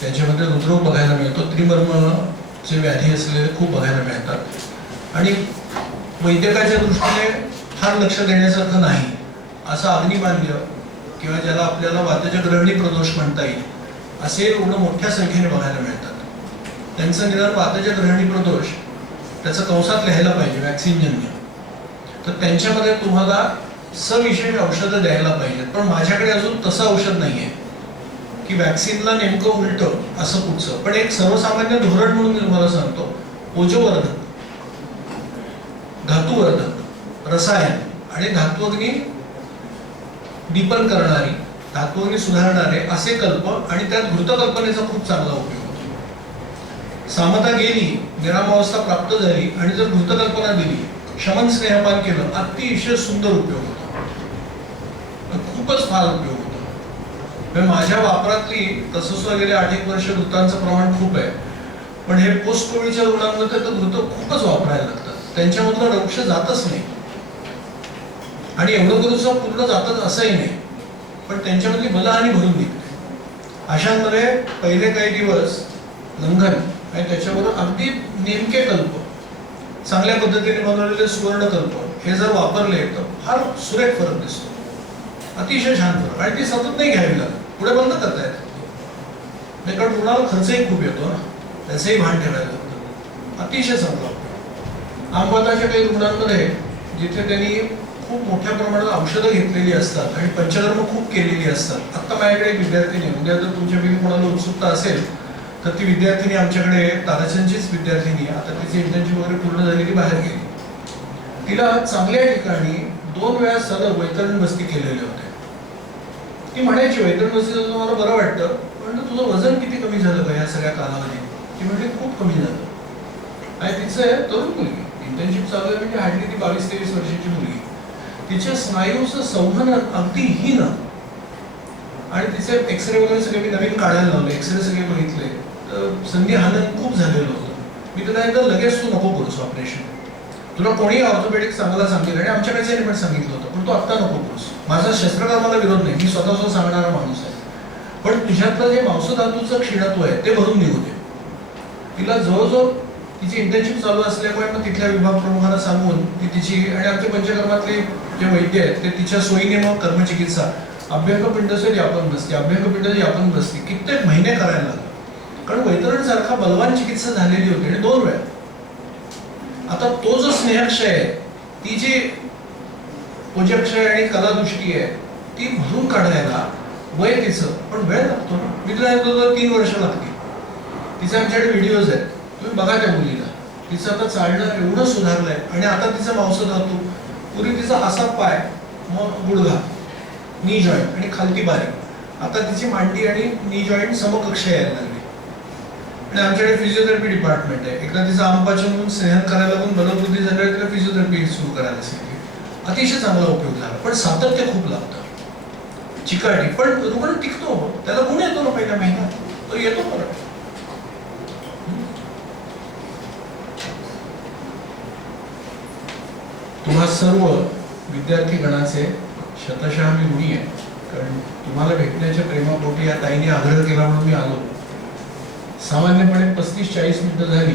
त्याच्यामध्ये हृदरोग बघायला मिळतो, त्रिमर्मचे व्याधी असलेले खूप बघायला मिळतात. आणि वैद्यकाच्या दृष्टीने फार लक्ष देण्यासारखं नाही असं अग्निमान्य किंवा ज्याला आपल्याला वाताच्या ग्रहणी प्रदोष म्हणता येईल असे रुग्ण मोठ्या संख्येने बघायला मिळतात. त्यांचं निदान वाताच्या ग्रहणी प्रदोष त्याचं कंसात लिहायला पाहिजे वॅक्सिनजन्य, तर त्यांच्यामध्ये तुम्हाला सविशेष औषधं द्यायला पाहिजेत. पण माझ्याकडे अजून तसं औषध नाही आहे की वॅक्सिनला नेमकं उलटं असं कुठचं. पण एक सर्वसामान्य धोरण म्हणून मी तुम्हाला सांगतो, ओजोवर्धक, धातुवर्धक, रसायन आणि धात्वग्नी दीपन करणारी, धात्वग्नी सुधारणारे असे कल्प आणि त्यात घृतकल्पनेचा खूप चांगला उपयोग होतो. सामता गेली, निरामावस्था प्राप्त झाली आणि जर घृतकल्पना दिली, शमन स्नेहपान केलं, अतिशय सुंदर उपयोग होतो, खूपच फार उपयोग होतो. माझ्या वापरातली तसंच वगैरे 8-1 वर्ष घृतांचं प्रमाण खूप आहे. पण हे पोस्ट कोविडच्या रुग्णांमध्ये तर घृत खूपच वापरायला लागतात, त्यांच्यामधलं रौक्ष जातच नाही. आणि एवढं करून पूर्ण जातच असंही नाही, पण त्यांच्यामधली बलहानी भरून निघते. अशांमध्ये पहिले काही दिवस लंघन आणि त्याच्याबरोबर अगदी नेमके कल्प, चांगल्या पद्धतीने बनवलेले सुवर्णकल्प हे जर वापरले तर फार सुरेख फरक दिसतो, अतिशय छान फरक. आणि ती सतत नाही घ्यावी लागत, पुढे बंद करता येते. कारण रुग्णाला खर्चही खूप येतो ना, त्याचंही भान ठेवायला लागतं. अतिशय चांगला उपयोग. आंबवताच्या काही रुग्णांमध्ये जिथे त्यांनी खूप मोठ्या प्रमाणात औषधं घेतलेली असतात आणि पंचकर्म खूप केलेली असतात. आता माझ्याकडे एक विद्यार्थिनी, उद्या जर तुमच्यापैकी कोणाला उत्सुकता असेल तर ती विद्यार्थिनी आमच्याकडे ताराचंदचीच विद्यार्थिनी, आता तिची इंटर्नशिप वगैरे पूर्ण झालेली बाहेर गेली. तिला चांगल्या ठिकाणी 2 वेळा सलग वैतरण बस्ती केलेले होते. ती म्हणायची वैतरण बस्तीचं मला बरं वाटतं, पण तुझं वजन किती कमी झालं का या सगळ्या कालावधीत. ती म्हणजे खूप कमी झालं. आणि तिचं आहे तरुण मुलगी, इंटर्नशिप चालू आहे म्हणजे हार्डली ती 22-23 वर्षाची मुलगी. तिच्या स्नायूचं संहनन अगदी हीन. आणि तिचे एक्सरे वगैरे सगळे मी नवीन काढायला लावले, एक्सरे सगळे बघितले, तर संधी हनन खूप झालेलं होतं. मी तिला एकदा लगेच तू नको करूस ऑपरेशन, तुला कोणी ऑर्थोपेडिक चांगला सांगेल आणि आमच्याकडे पण सांगितलं होतं, पण तू आत्ता नको करूस. माझा शस्त्रक्रियेला विरोध नाही, मी स्वतः सांगणारा माणूस आहे, पण तुझ्यातलं जे मांसधातूचं क्षीणत्व आहे ते भरून निघू दे. तिला जवळजवळ तिची इंटर्नशिप चालू असल्यामुळे मग तिथल्या विभाग प्रमुखांना सांगून ती तिची, आणि आमच्या पंचकर्मातले जे वैद्य आहेत ते तिच्या सोयीने मग कर्मचिकित्सा, अभ्यंगपिंडचे व्यापन बसते, अभ्यंगपिंडाची व्यापन बसते कित्येक महिने करायला लागले, कारण वैतरण सारखा बलवान चिकित्सा झालेली होती आणि 2 वेळा. आता तो जो स्नेहक्षय आहे, ती जी ओजक्षय आणि कलादृष्टी आहे ती भरून काढायला वय तिचं पण वेळ लागतो. मी तुला 3 वर्ष लागतील. तिचे आमच्याकडे व्हिडिओज आहेत, तुम्ही बघा त्या मुलीला. तिचं आता चालणं एवढं सुधारलंय आणि आता तिचं मांसधातू, पूर्वी तिचा असा पाय, मग गुडघा, नी जॉईंट आणि खालती बारीक, आता तिची मांडी आणि नी जॉईंट समकक्ष यायला लागली. आणि आमच्याकडे फिजिओथेरपी डिपार्टमेंट आहे. एकदा तिचा आमपाचन म्हणून स्नेहन करायला लागून बलवृद्धी झाल्यावर तिला फिजिओथेरपी सुरू करायला सांगितली. अतिशय चांगला उपयोग झाला, पण सातत्य खूप लागतं, चिकाटी. पण रुग्ण टिकतो, त्याला गुण येतो ना पहिल्या महिन्यात, तो येतो परत. तुम्हा सर्व विद्यार्थी गणाचे शतशः मी ऋणी आहे, कारण तुम्हाला भेटण्याच्या प्रेमापोटी या ताईने आग्रह केला म्हणून मी आलो. सामान्यपणे 35-40 मिनिटं झाली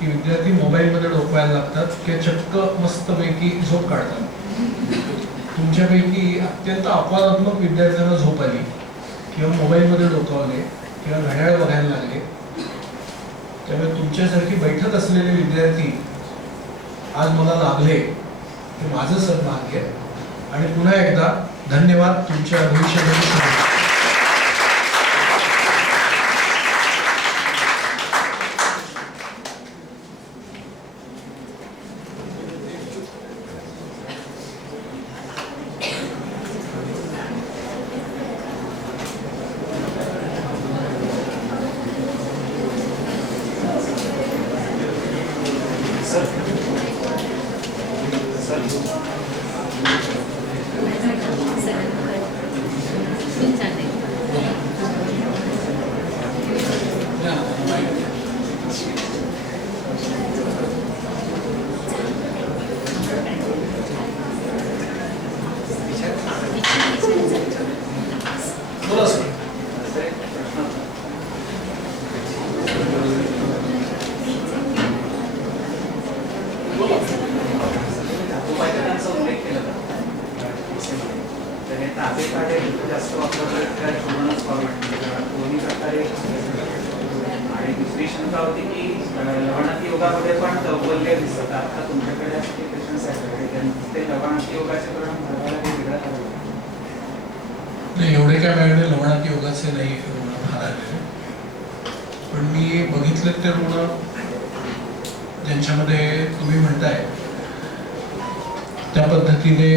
की विद्यार्थी मोबाईलमध्ये डोकवायला लागतात किंवा चक्क मस्तपैकी झोप काढतात. तुमच्यापैकी अत्यंत अपवादात्मक विद्यार्थ्यांना झोप आली किंवा मोबाईलमध्ये डोकावले किंवा घड्याळ बघायला लागले. त्यामुळे तुमच्यासारखी बैठक असलेले विद्यार्थी आज मला लाभले हे माझं सद्भाग्य. आणि पुन्हा एकदा धन्यवाद तुमच्या भविष्यासाठी. जास्त वापरतात दोन्ही प्रकारे. आणि दुसरी शंका होती की लवणाती योगामध्ये पण दौर्बल्य दिसत. आता तुमच्याकडे असे पेशंट्स आहेत ते लवणाती योगाचे परिणाम भागाला काही वेगळा करावं नाही. एवढे काय माझ्याकडे लवणाती योगाचे नाही रुग्ण आले, पण मी बघितले ते रुग्ण ज्यांच्यामध्ये तुम्ही म्हणताय त्या पद्धतीने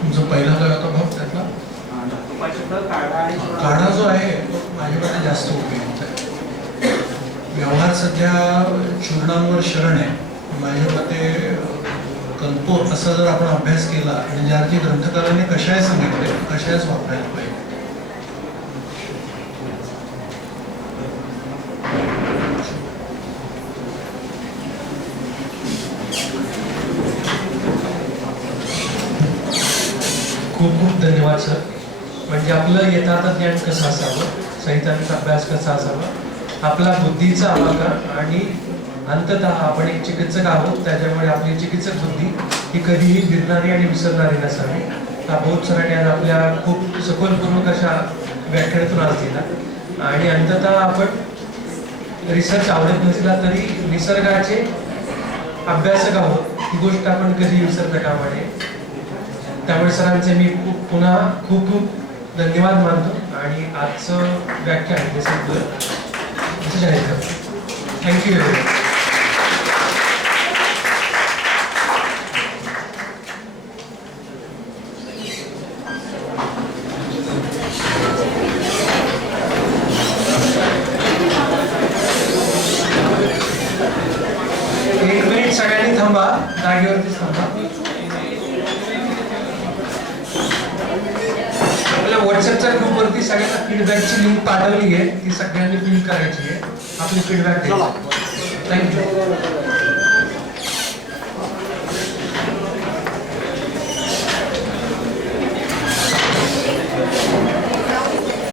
तुमचा पहिला काय होता भाग त्यातला? काढा जो आहे तो माझ्याकडे जास्त उपयुक्त आहे. व्यवहार सध्या चूर्णांवर शरण आहे. माझ्या मते कल्पोर असा जर आपण अभ्यास केला आणि ज्या अर्थी ग्रंथकारांनी कशाय सांगितले कशायच वापरायला पाहिजे. खूप खूप धन्यवाद सर. म्हणजे आपलं यथार्थ ज्ञान कसं असावं, साहित्याचा अभ्यास कसा असावा, आपला बुद्धीचा आवाका आणि अंततः आपण एक चिकित्सक आहोत, त्याच्यामुळे आपली चिकित्सक बुद्धी ही कधीही गिरणारी आणि विसरणारी नसावी. बहुत सरांनी आज आपल्या खूप सखोलपूर्वक अशा व्याख्यानातून आज दिला. आणि अंततः आपण रिसर्च आवडत नसला तरी निसर्गाचे अभ्यासक आहोत ही गोष्ट आपण कधी विसरता कामा नये. त्यामुळे सरांचे मी पुन्हा खूप खूप धन्यवाद मानतो आणि आजचं व्याख्यान हे संपलं असं जाहीर करतो. Thank you very much. एक मिनिट सगळ्यांनी थांबा, जागेवरती थांबा. आपल्या व्हॉट्सअपच्या ग्रुपवरती सगळ्यांना फीडबॅकची लिंक पाठवली आहे, ती सगळ्यांनी फिल करायची आहे. आपली फीडबॅक द्यायची. थँक्यू.